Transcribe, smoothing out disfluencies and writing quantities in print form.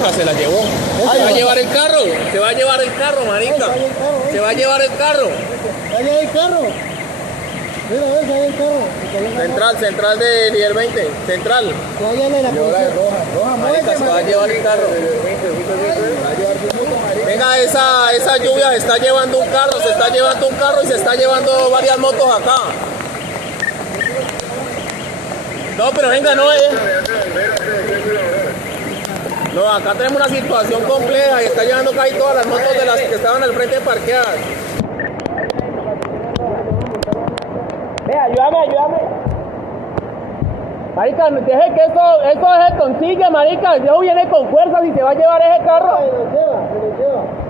hija, se la llevó. Se va a llevar el carro. Se va a llevar el carro, marica. Se va a llevar el carro. Allá hay el carro. Mira, ves, ahí hay el carro. Central de nivel 20. Central. Allá de la policía. Marica, se va a llevar el carro. Venga, esa lluvia se está llevando un carro, y se está llevando varias motos acá. No, pero venga, no es. No, acá tenemos una situación compleja y está llevando casi todas las motos de las que estaban al frente parqueadas. Ve, ayúdame. Marica, deje que eso se consigue, marica. Eso viene con fuerzas y se va a llevar ese carro. Se lo lleva.